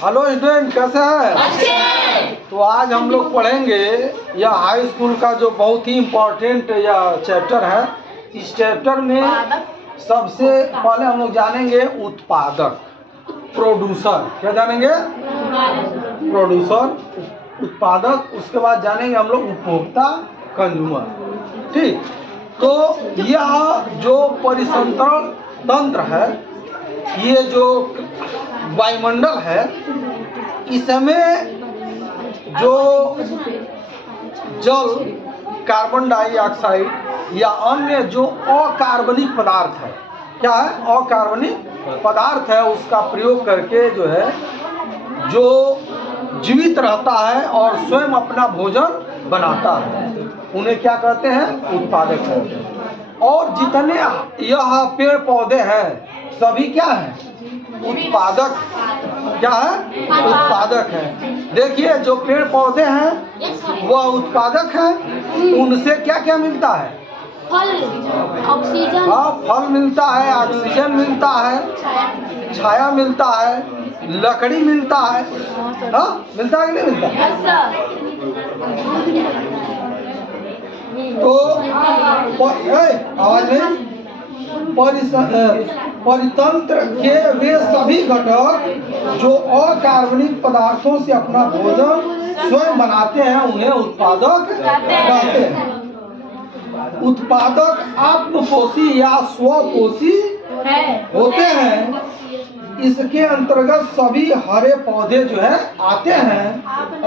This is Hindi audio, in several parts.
हेलो स्टूडेंट, कैसे हैं? अच्छे। तो आज हम लोग पढ़ेंगे यह हाई स्कूल का जो बहुत ही इम्पोर्टेंट यह चैप्टर है। इस चैप्टर में सबसे पहले हम लोग जानेंगे उत्पादक, प्रोड्यूसर। क्या जानेंगे? प्रोड्यूसर, उत्पादक। उसके बाद जानेंगे हम लोग उपभोक्ता, कंज्यूमर। ठीक। तो यह जो परिसंचरण तंत्र है, ये जो वायुमंडल है, इसमें जो जल, कार्बन डाइऑक्साइड या अन्य जो अकार्बनिक पदार्थ है, क्या है? अकार्बनिक पदार्थ है, उसका प्रयोग करके जो है जो जीवित रहता है और स्वयं अपना भोजन बनाता है, उन्हें क्या कहते हैं? उत्पादक कहते हैं। और जितने यह पेड़ पौधे हैं सभी क्या है? उत्पादक। क्या है? उत्पादक है। देखिए, जो पेड़ पौधे हैं वह उत्पादक है। उनसे क्या क्या मिलता है? फल, ऑक्सीजन। हाँ, फल मिलता है, ऑक्सीजन मिलता है, छाया मिलता है, लकड़ी मिलता है। हाँ, मिलता है कि नहीं मिलता? तो आवाज में परितंत्र के वे सभी घटक जो अकार्बनिक पदार्थों से अपना भोजन स्वयं बनाते हैं उन्हें उत्पादक कहते हैं। उत्पादक आत्मपोषी या स्वपोषी होते हैं। इसके अंतर्गत सभी हरे पौधे जो है आते हैं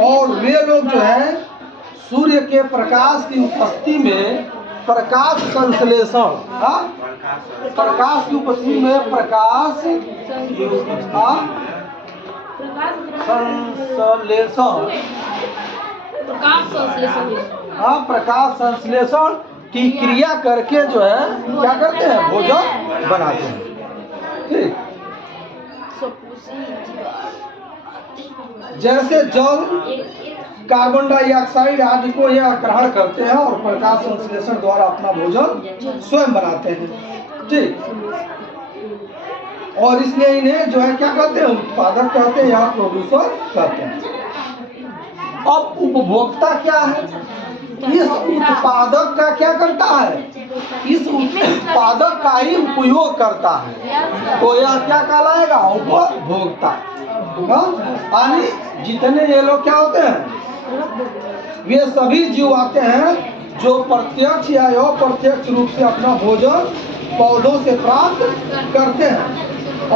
और वे लोग जो है सूर्य के प्रकाश की उपस्थिति में प्रकाश संश्लेषण, प्रकाश की उपस्थिति में प्रकाश प्रकाश संश्लेषण की क्रिया करके जो है क्या करते हैं? भोजन बनाते हैं। ठीक। जैसे जल, कार्बन डाइऑक्साइड आदि को यह ग्रहण करते हैं और प्रकाश संश्लेषण द्वारा अपना भोजन स्वयं बनाते हैं। ठीक। और इसलिए इन्हें जो है क्या कहते हैं? उत्पादक कहते हैं या प्रोड्यूसर कहते हैं। अब उपभोक्ता क्या है? इस उत्पादक का क्या करता है? इस उत्पादक का ही उपयोग करता है, तो यह क्या कहलाएगा? उपभोक्ता। यानी जितने ये लोग क्या होते हैं? वे सभी जीव आते हैं जो प्रत्यक्ष या अप्रत्यक्ष रूप से अपना भोजन पौधों से प्राप्त करते हैं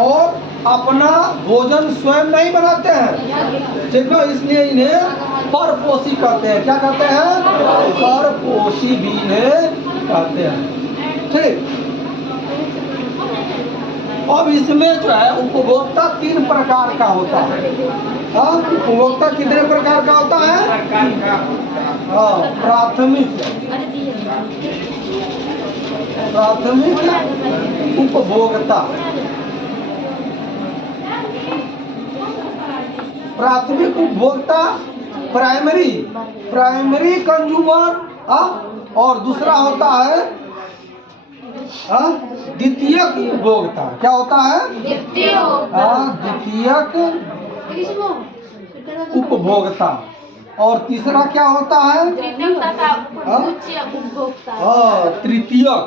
और अपना भोजन स्वयं नहीं बनाते हैं। ठीक है, इसलिए इन्हें परपोषी कहते हैं। क्या कहते हैं? परपोषी भी इन्हें कहते हैं। ठीक। अब इसमें जो है उपभोक्ता 3 प्रकार का होता है। हाँ, उपभोक्ता कितने प्रकार का होता है? हाँ, प्राथमिक उपभोक्ता, प्राथमिक उपभोक्ता, प्राइमरी कंज्यूमर, और दूसरा होता है द्वितीयक उपभोक्ता। क्या होता है? द्वितीयक उपभोक्ता। और तीसरा क्या होता है? तृतीयक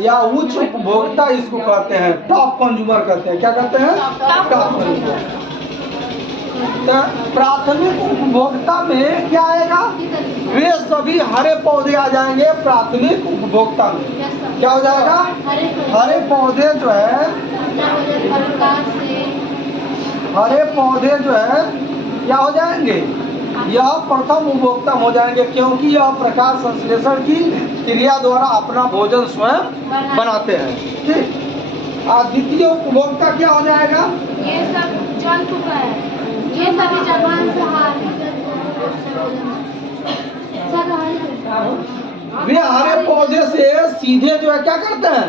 या उच्च उपभोक्ता इसको कहते हैं, टॉप कंज्यूमर कहते हैं। क्या कहते हैं? Top consumer. प्राथमिक उपभोक्ता में क्या आएगा? वे सभी हरे पौधे आ जाएंगे प्राथमिक उपभोक्ता में। क्या हो जाएगा? हरे पौधे जो है, हरे पौधे जो है क्या हो जाएंगे? यह प्रथम उपभोक्ता हो जाएंगे, क्योंकि यह प्रकाश संश्लेषण की क्रिया द्वारा अपना भोजन स्वयं बनाते हैं। ठीक। और द्वितीय उपभोक्ता क्या हो जाएगा? ये सब जंतु है, ये सभी वे हरे पौधे से सीधे जो है क्या करते हैं?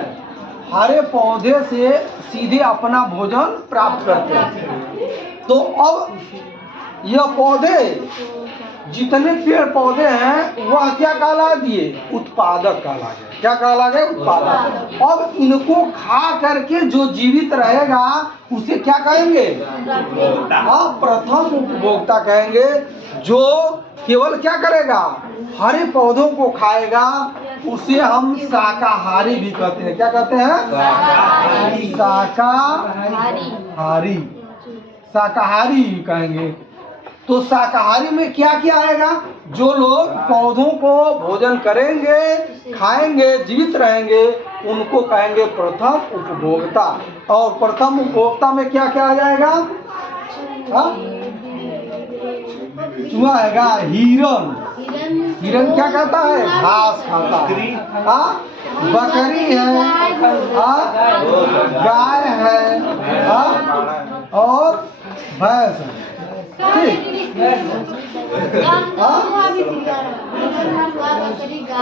हरे पौधे से सीधे अपना भोजन प्राप्त करते हैं। तो अब यह पौधे, जितने पेड़ पौधे हैं वह क्या कहला दिए? उत्पादक कहला गए। क्या कहलाएंगे? उत्पादक। अब इनको खा करके जो जीवित रहेगा उसे क्या कहेंगे? हाँ, प्रथम उपभोक्ता कहेंगे। जो केवल क्या करेगा? हरे पौधों को खाएगा उसे हम शाकाहारी भी कहते हैं। क्या कहते हैं? शाकाहारी। शाकाहारी कहेंगे। तो शाकाहारी में क्या क्या आएगा? जो लोग पौधों को भोजन करेंगे, खाएंगे, जीवित रहेंगे, उनको कहेंगे प्रथम उपभोक्ता। और प्रथम उपभोक्ता में क्या क्या आ जाएगा? हाँ? चूहा आएगा। हिरन। हिरन क्या खाता है? घास खाता है। हाँ? बकरी है। हाँ? गाय है। हाँ? और भैंस है।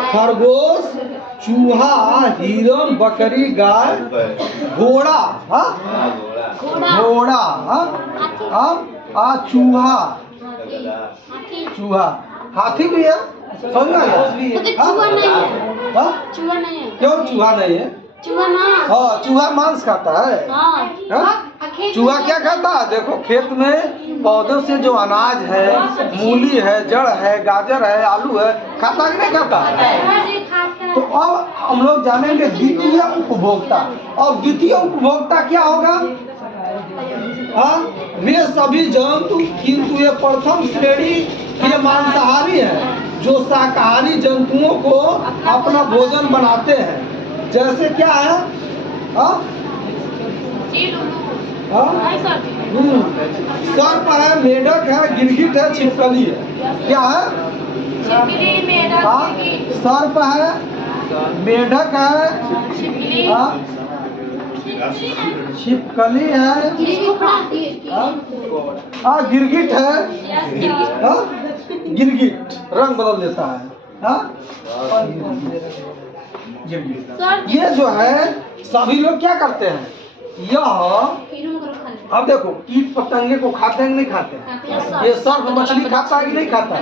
खरगोश, चूहा, हिरन, बकरी, गाय, घोड़ा। हाँ? घोड़ा। हाँ? चूहा। चूहा। हाथी भी है। समझ में आया? चूहा नहीं है। हाँ? चूहा नहीं है। क्यों चूहा नहीं है? चूहा ना। हाँ, चूहा मांस खाता है। हाँ? चूहा क्या खाता है? देखो, खेत में पौधों से जो अनाज है, मूली है, जड़ है, गाजर है, आलू है, खाता कि नहीं खाता? तो अब हम लोग जानेंगे द्वितीय उपभोक्ता। और द्वितीय उपभोक्ता क्या होगा? हाँ? वे सभी जंतु, किंतु ये प्रथम श्रेणी के मांसाहारी हैं, जो शाकाहारी जंतुओं को अपना भोजन बनाते हैं। जैसे क्या है? हाँ? सर्प है, मेढक है, गिरगिट है, छिपकली है। क्या है? हाँ? सर्प है, मेढक है, हाँ? छिपकली है, हाँ? गिरगिट है। हाँ? गिरगिट रंग बदल देता है। हाँ? ये जो है सभी लोग क्या करते हैं? यह अब देखो, कीट पतंगे को खाते हैं कि नहीं खाते? ये सर्प मछली खाता है कि नहीं खाता?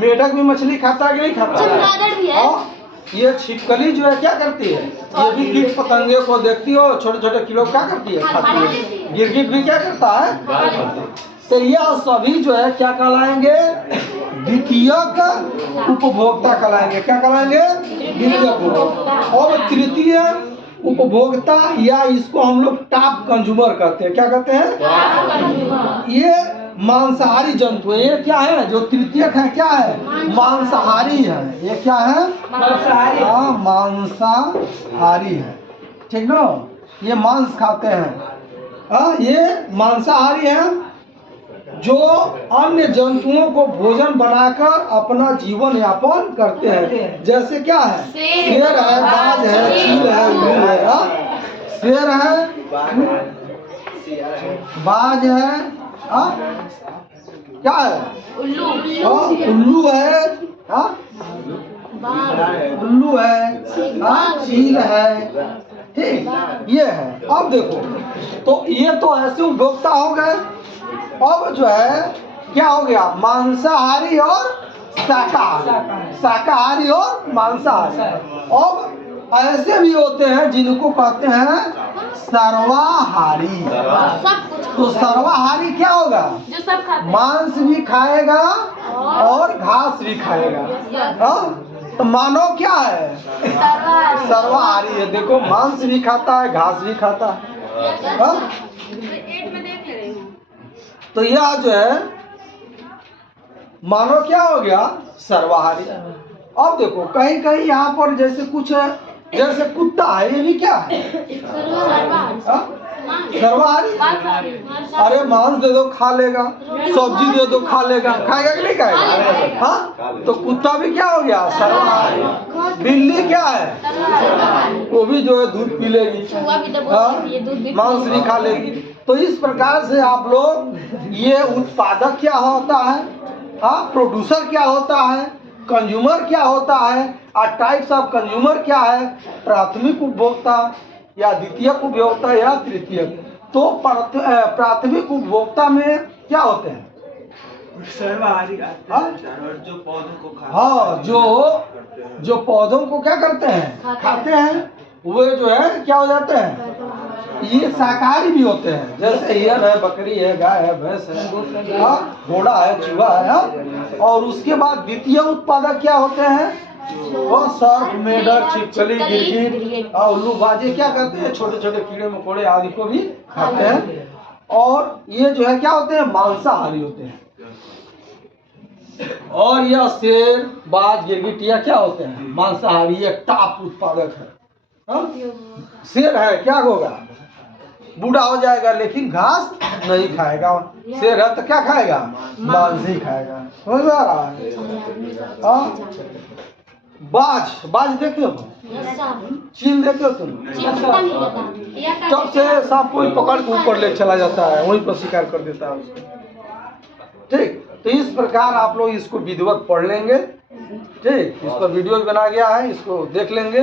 मेढक भी मछली खाता है कि नहीं खाता? और ये छिपकली जो है क्या करती है? ये भी कीट पतंगे को देखती हो, छोटे छोटे कीड़ों क्या करती है? खाती है। गिरगिट भी क्या करता है? तो यह सभी जो है क्या कहलाएंगे? द्वितीयक उपभोक्ता कहलाएंगे। क्या कहलाएंगे? द्वितीयक उपभोक्ता। और तृतीय उपभोक्ता, या इसको हम लोग टॉप कंज्यूमर कहते हैं। क्या कहते हैं? ये मांसाहारी जंतु है। ये क्या है? जो तृतीयक है क्या है? मांसाहारी है। ये क्या है? मांसाहारी। हाँ, मांसाहारी है। ठीक ना? ये मांस खाते हैं। हाँ, ये मांसाहारी है, जो अन्य जंतुओं को भोजन बनाकर अपना जीवन यापन करते हैं। जैसे क्या है? शेर है, बाज है, चील है, उल्लू है। हाँ? शेर है, बाज है, हाँ? क्या है? उल्लू। हाँ, उल्लू है। हाँ? उल्लू है। हाँ? चील है। ठीक, ये है। अब देखो, तो ये तो ऐसे उपभोक्ता हो गए। अब जो है क्या हो गया? मांसाहारी और शाकाहारी। शाकाहारी और मांसाहारी। अब ऐसे भी होते हैं जिनको कहते हैं सर्वाहारी। तो सर्वाहारी क्या होगा? जो सब खाते हैं। मांस भी खाएगा और घास भी खाएगा। हाँ? तो मानव क्या है? सर्वाहारी है। देखो, मांस भी खाता है, घास भी खाता है। हाँ? तो यह जो है मानो क्या हो गया? सर्वाहारी। अब देखो, कहीं कहीं यहाँ पर जैसे कुछ है, जैसे कुत्ता है, ये भी क्या है? सर्वाहारी। अरे मांस दे दो खा लेगा, सब्जी दे दो खा लेगा। खाएगा कि नहीं खाएगा? हाँ? तो कुत्ता भी क्या हो गया? सर्वाहारी। बिल्ली क्या है? वो भी जो है दूध पी लेगी, मांस भी खा लेगी। तो इस प्रकार से आप लोग, ये उत्पादक क्या होता है, हाँ, प्रोड्यूसर क्या होता है, कंज्यूमर क्या होता है, और टाइप्स ऑफ कंज्यूमर क्या है, प्राथमिक उपभोक्ता या द्वितीयक उपभोक्ता या तृतीयक। तो प्राथमिक उपभोक्ता में क्या होते हैं? सर्वहारी आते हाँ? हैं जानवर जो पौधों को खाते हाँ, जो पौधों को क्या करते हैं, खाते हैं, वो जो है क्या हो जाते हैं, ये शाकाहारी भी होते हैं। जैसे हिरन है, बकरी है, गाय है, भैंस है, हाँ, घोड़ा है, चूहा है, हाँ? और उसके बाद द्वितीय उत्पादक क्या होते हैं, वो सर्प, मेढक, छिपकली, गिरगिट और उल्लू बाजे क्या करते हैं, छोटे छोटे कीड़े मकोड़े आदि को भी खाते हैं। और ये जो है क्या होते हैं, मांसाहारी होते हैं। और यह शेर, बाज, गिरगिटिया क्या होते हैं, मांसाहारी, एक टॉप उत्पादक है। हाँ? शेर है, क्या होगा, बूढ़ा हो जाएगा लेकिन घास नहीं खाएगा। शेर है तो क्या खाएगा, मांस ही खाएगा। समझ में आ रहा है? हाँ? बाज देखते हो, चील देखते हो तुम, तब से सांप को ही पकड़ के ऊपर ले चला जाता है, वहीं पर शिकार कर देता है उसको। ठीक, तो इस प्रकार आप लोग इसको विधिवत पढ़ लेंगे। ठीक, इस पर वीडियो बना गया है, इसको देख लेंगे।